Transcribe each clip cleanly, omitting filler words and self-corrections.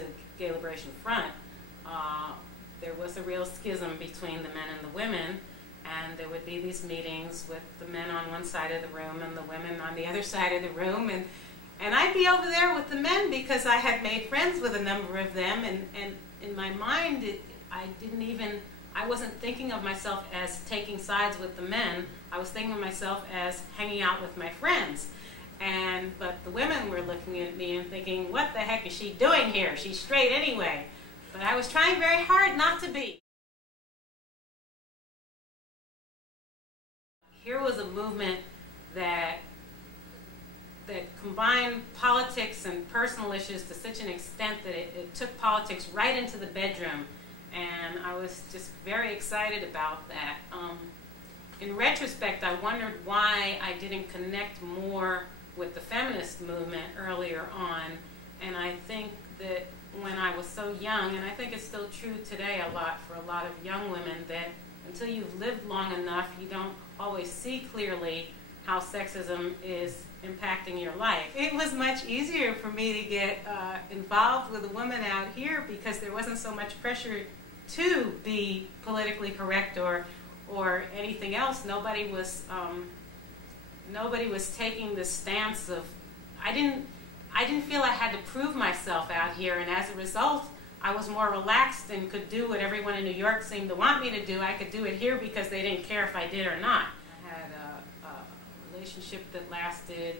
to Gay Liberation Front, there was a real schism between the men and the women, and there would be these meetings with the men on one side of the room and the women on the other side of the room, and I'd be over there with the men because I had made friends with a number of them, and in my mind, I wasn't thinking of myself as taking sides with the men. I was thinking of myself as hanging out with my friends. But the women were looking at me and thinking, what the heck is she doing here? She's straight anyway. But I was trying very hard not to be. Here was a movement that combined politics and personal issues to such an extent that it took politics right into the bedroom. And I was just very excited about that. In retrospect, I wondered why I didn't connect more with the feminist movement earlier on. And I think that when I was so young, and I think it's still true today a lot for a lot of young women, that until you've lived long enough, you don't always see clearly how sexism is impacting your life. It was much easier for me to get involved with a woman out here because there wasn't so much pressure to be politically correct or anything else. Nobody was taking the stance of, I didn't feel I had to prove myself out here, and as a result, I was more relaxed and could do what everyone in New York seemed to want me to do. I could do it here because they didn't care if I did or not. I had a relationship that lasted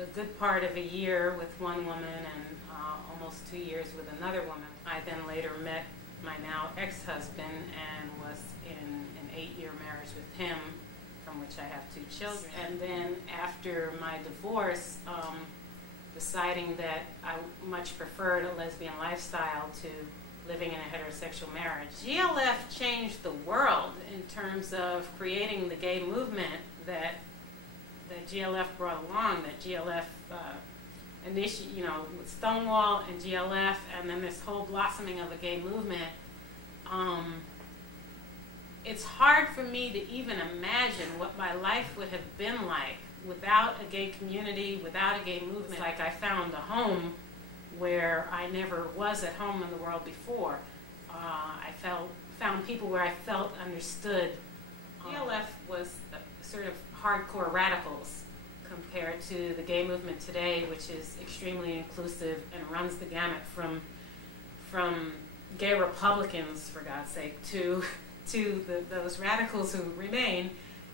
a good part of a year with one woman and almost 2 years with another woman. I then later met my now ex-husband and was in an 8-year marriage with him, from which I have 2 children. And then after my divorce, deciding that I much preferred a lesbian lifestyle to living in a heterosexual marriage. GLF changed the world in terms of creating the gay movement that GLF brought along, that GLF with Stonewall and GLF, and then this whole blossoming of a gay movement. It's hard for me to even imagine what my life would have been like without a gay community, without a gay movement. It's like I found a home where I never was at home in the world before. I found people where I felt understood. GLF was sort of hardcore radicals compared to the gay movement today, which is extremely inclusive and runs the gamut from gay Republicans, for God's sake, to those radicals who remain.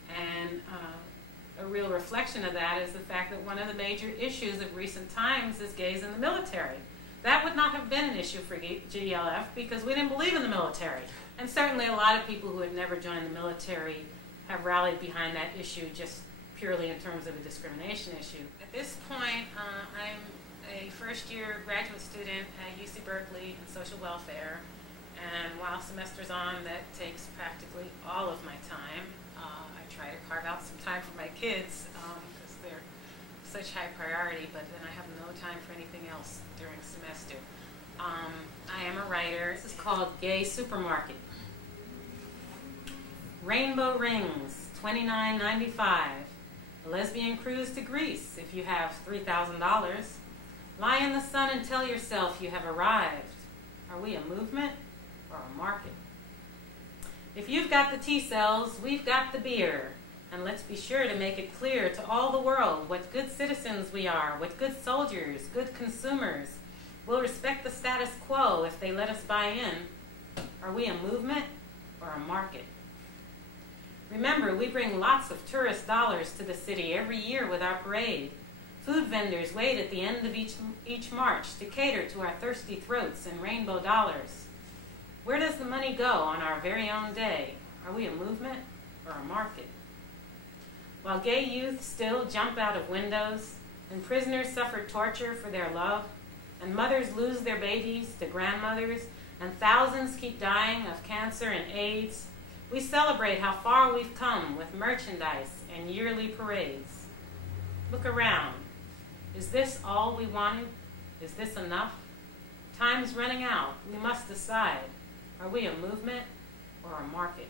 And a real reflection of that is the fact that one of the major issues of recent times is gays in the military. That would not have been an issue for GLF because we didn't believe in the military. And certainly a lot of people who had never joined the military have rallied behind that issue just purely in terms of a discrimination issue. At this point, I'm a first-year graduate student at UC Berkeley in social welfare, and while semester's on, that takes practically all of my time. I try to carve out some time for my kids because they're such high priority, but then I have no time for anything else during semester. I am a writer. This is called Gay Supermarket. Rainbow rings, $29.95. A lesbian cruise to Greece if you have $3,000. Lie in the sun and tell yourself you have arrived. Are we a movement or a market? If you've got the T-cells, we've got the beer. And let's be sure to make it clear to all the world what good citizens we are, what good soldiers, good consumers. We'll respect the status quo if they let us buy in. Are we a movement or a market? Remember, we bring lots of tourist dollars to the city every year with our parade. Food vendors wait at the end of each march to cater to our thirsty throats and rainbow dollars. Where does the money go on our very own day? Are we a movement or a market? While gay youth still jump out of windows, and prisoners suffer torture for their love, and mothers lose their babies to grandmothers, and thousands keep dying of cancer and AIDS, we celebrate how far we've come with merchandise and yearly parades. Look around. Is this all we wanted? Is this enough? Time's running out. We must decide. Are we a movement or a market?